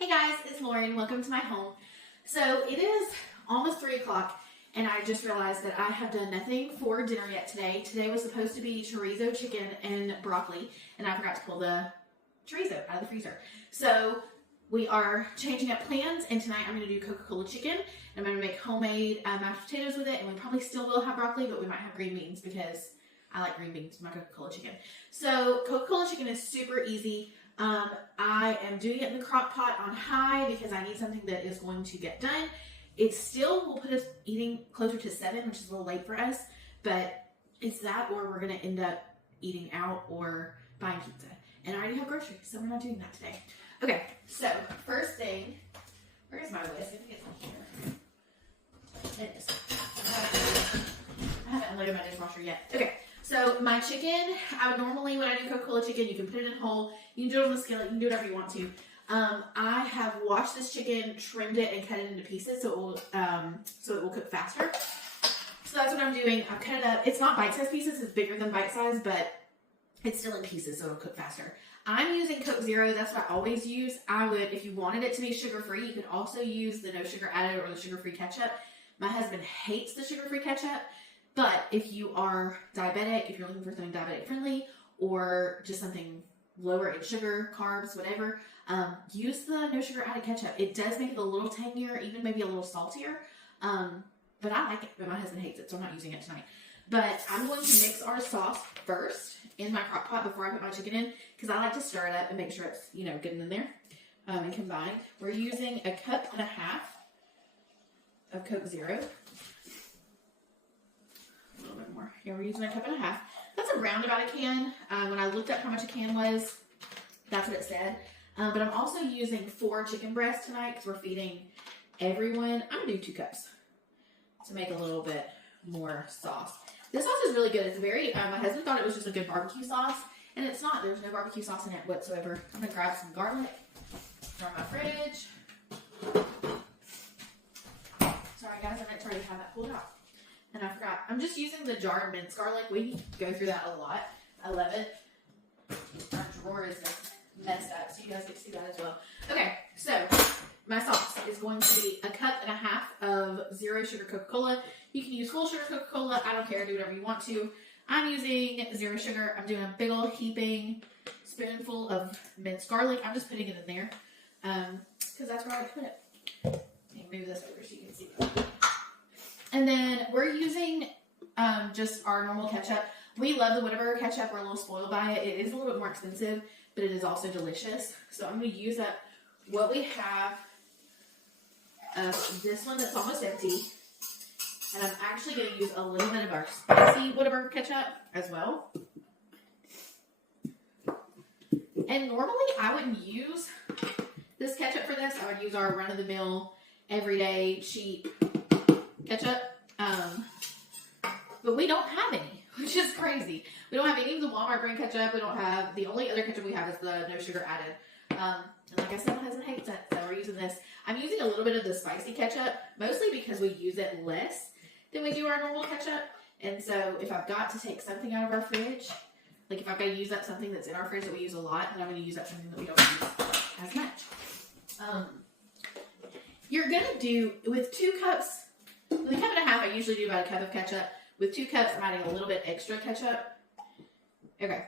Hey guys, it's Lauren. Welcome to my home. So it is almost 3 o'clock and I just realized that I have done nothing for dinner yet today. Today was supposed to be chorizo chicken and broccoli and I forgot to pull the chorizo out of the freezer. So we are changing up plans and tonight I'm going to do Coca-Cola chicken. I'm going to make homemade mashed potatoes with it and we probably still will have broccoli, but we might have green beans because I like green beans in my Coca-Cola chicken. So Coca-Cola chicken is super easy. I am doing it in the crock pot on high because I need something that is going to get done. It still will put us eating closer to 7, which is a little late for us, but it's that or we're going to end up eating out or buying pizza. And I already have groceries, so we're not doing that today. Okay, so first thing, where's my whisk? I think it's in here. It is. I haven't unloaded my dishwasher yet. Okay. So my chicken, I would normally, when I do Coca-Cola chicken, you can put it in whole, you can do it on the skillet, you can do whatever you want to. I have washed this chicken, trimmed it, and cut it into pieces so it will cook faster. So that's what I'm doing. I've cut it up. It's not bite-sized pieces, it's bigger than bite-sized, but it's still in pieces so it'll cook faster. I'm using Coke Zero, that's what I always use. I would, if you wanted it to be sugar-free, you could also use the no sugar added or the sugar-free ketchup. My husband hates the sugar-free ketchup. But if you are diabetic, if you're looking for something diabetic friendly or just something lower in sugar, carbs, whatever, use the no sugar added ketchup. It does make it a little tangier, even maybe a little saltier. But I like it, but my husband hates it, so I'm not using it tonight. But I'm going to mix our sauce first in my crock pot before I put my chicken in because I like to stir it up and make sure it's, getting in there and combined. We're using 1.5 cups of Coke Zero. A little bit more. Here we're using 1.5 cups. That's around about a can. When I looked up how much a can was, that's what it said. But I'm also using 4 chicken breasts tonight because we're feeding everyone. I'm gonna do 2 cups to make a little bit more sauce. This sauce is really good. It's very, my husband thought it was just a good barbecue sauce, and it's not. There's no barbecue sauce in it whatsoever. I'm gonna grab some garlic from my fridge. Sorry guys, I meant to already have that pulled out. And I forgot. I'm just using the jarred minced garlic. We go through that a lot. I love it. Our drawer is messed up, so you guys get to see that as well. Okay, so my sauce is going to be 1.5 cups of zero sugar Coca-Cola. You can use full sugar Coca-Cola. I don't care. Do whatever you want to. I'm using zero sugar. I'm doing a big old heaping spoonful of minced garlic. I'm just putting it in there because that's where I put it. Let me move this over so you can see it. And then we're using just our normal ketchup. We love the Whatever ketchup. We're a little spoiled by it. It is a little bit more expensive, but it is also delicious. So I'm going to use up what we have of this one that's almost empty. And I'm actually going to use a little bit of our spicy Whatever ketchup as well. And normally I wouldn't use this ketchup for this. I would use our run-of-the-mill, everyday, cheap ketchup, but we don't have any, which is crazy. We don't have any of the Walmart brand ketchup. We don't have, the only other ketchup we have is the no sugar added. And like I said, my husband hates it, so we're using this. I'm using a little bit of the spicy ketchup, mostly because we use it less than we do our normal ketchup. And so if I've got to take something out of our fridge, like if I've got to use up something that's in our fridge that we use a lot, then I'm going to use up something that we don't use as much. You're going to do, with 2 cups, with 1.5 cups, I usually do about 1 cup of ketchup. With 2 cups, I'm adding a little bit extra ketchup. Okay.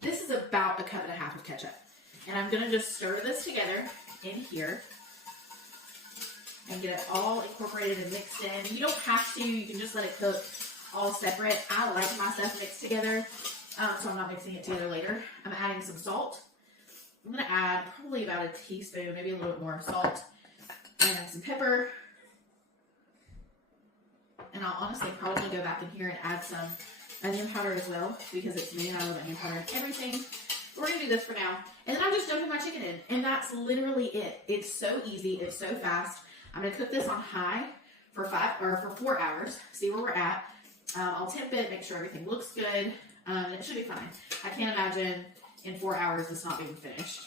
This is about 1.5 cups of ketchup. And I'm going to just stir this together in here and get it all incorporated and mixed in. You don't have to. You can just let it cook all separate. I like my stuff mixed together, so I'm not mixing it together later. I'm adding some salt. I'm going to add probably about a teaspoon, maybe a little bit more salt, and some pepper. And I'll honestly probably go back in here and add some onion powder as well because it's me and I love onion powder and everything. We're going to do this for now. And then I'm just dumping my chicken in. And that's literally it. It's so easy. It's so fast. I'm going to cook this on high for 4 hours. See where we're at. I'll temp it, make sure everything looks good. And it should be fine. I can't imagine in 4 hours this not being finished.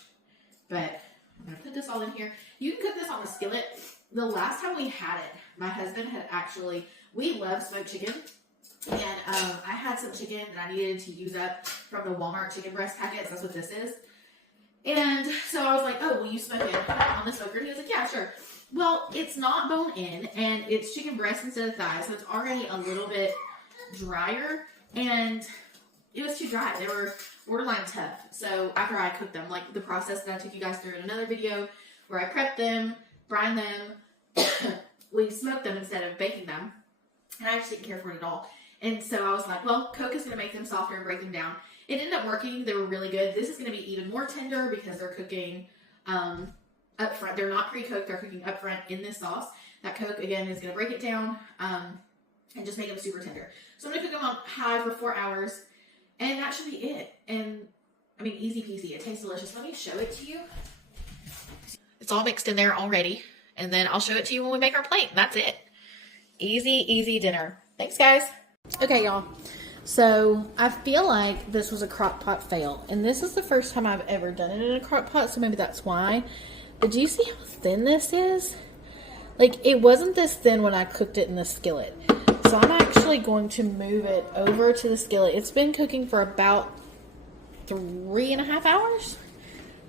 But I'm going to put this all in here. You can cook this on the skillet. The last time we had it, my husband had actually, we love smoked chicken. And I had some chicken that I needed to use up from the Walmart chicken breast packets. That's what this is. And so I was like, oh, will you smoke it on the smoker? And he was like, yeah, sure. Well, it's not bone in, and it's chicken breast instead of thighs, so it's already a little bit drier, and it was too dry. They were borderline tough. So after I cooked them, like the process that I took you guys through in another video, where I prepped them, brined them, we smoked them instead of baking them, and I just didn't care for it at all. And so I was like, well, Coke is going to make them softer and break them down. It ended up working. They were really good. This is going to be even more tender because they're cooking up front. They're not pre-cooked. They're cooking up front in this sauce. That Coke, again, is going to break it down and just make them super tender. So I'm going to cook them on high for 4 hours, and that should be it. And, I mean, easy peasy. It tastes delicious. Let me show it to you. It's all mixed in there already, and then I'll show it to you when we make our plate. That's it. Easy, easy dinner. Thanks, guys. Okay, y'all. So I feel like this was a crock pot fail, and this is the first time I've ever done it in a crock pot, so maybe that's why. But do you see how thin this is? Like, it wasn't this thin when I cooked it in the skillet. So I'm actually going to move it over to the skillet. It's been cooking for about 3.5 hours.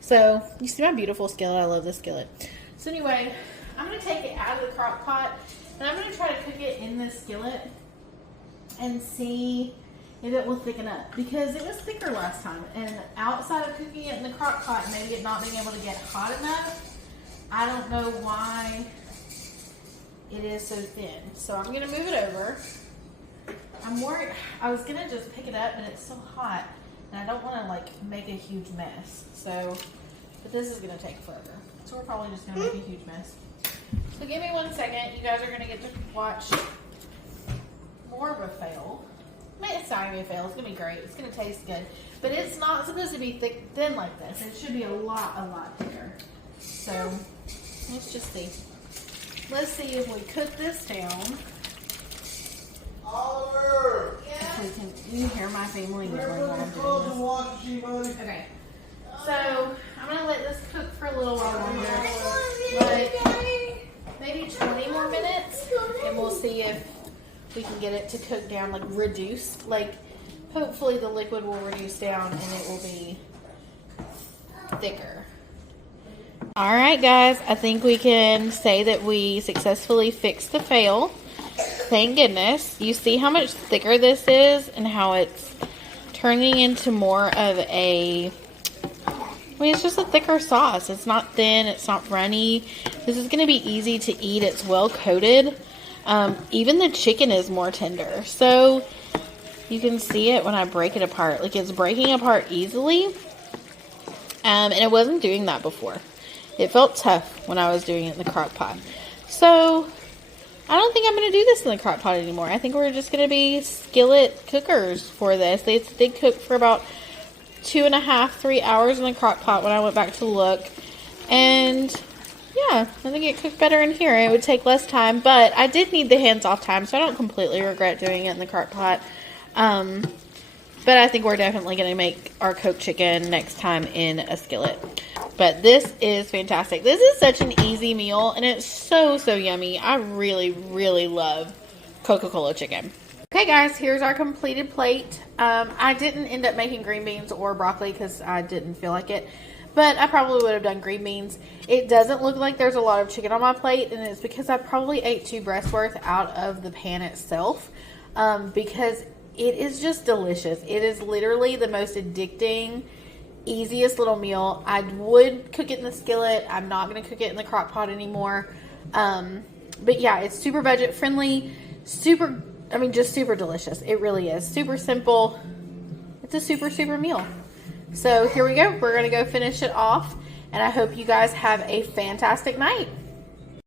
So you see my beautiful skillet. I love this skillet. So anyway, I'm going to take it out of the crock pot, and I'm going to try to cook it in this skillet and see if it will thicken up, because it was thicker last time, and outside of cooking it in the crock pot and maybe it not being able to get hot enough, I don't know why it is so thin. So I'm going to move it over. I'm worried, I was going to just pick it up, but it's so hot and I don't want to like make a huge mess. So, but this is going to take forever. So we're probably just going to make a huge mess. So give me 1 second. You guys are going to get to watch more of a fail. I mean, it's not going to be a fail. It's going to be great. It's going to taste good. But it's not supposed to be thin like this. It should be a lot thicker. So, let's just see. Let's see if we cook this down. Oliver! Yeah. Can you hear my family yelling while I'm doing this? Okay. So, I'm going to let this cook for a little while longer. Like, maybe 20 more minutes. And we'll see if we can get it to cook down, like reduce, like hopefully the liquid will reduce down and it will be thicker. All right, guys, I think we can say that we successfully fixed the fail. Thank goodness. You see how much thicker this is and how it's turning into more of a, I mean, it's just a thicker sauce. It's not thin, it's not runny. This is going to be easy to eat. It's well coated. Even the chicken is more tender. So you can see it when I break it apart. Like, it's breaking apart easily. And it wasn't doing that before. It felt tough when I was doing it in the crock pot. So I don't think I'm going to do this in the crock pot anymore. I think we're just going to be skillet cookers for this. They did cook for about 2.5, 3 hours in the crock pot when I went back to look. And yeah, I think it cooked better in here. It would take less time, but I did need the hands-off time, so I don't completely regret doing it in the crock pot. But I think we're definitely going to make our Coke chicken next time in a skillet. But this is fantastic. This is such an easy meal, and it's so yummy. I really love Coca-Cola chicken. Okay, guys, here's our completed plate. I didn't end up making green beans or broccoli because I didn't feel like it. But I probably would have done green beans. It doesn't look like there's a lot of chicken on my plate, and it's because I probably ate 2 breasts worth out of the pan itself, because it is just delicious. It is literally the most addicting, easiest little meal. I would cook it in the skillet. I'm not going to cook it in the crock pot anymore. But yeah, it's super budget friendly, just super delicious. It really is. Super simple. It's a super meal. So here we go. We're going to go finish it off, and I hope you guys have a fantastic night.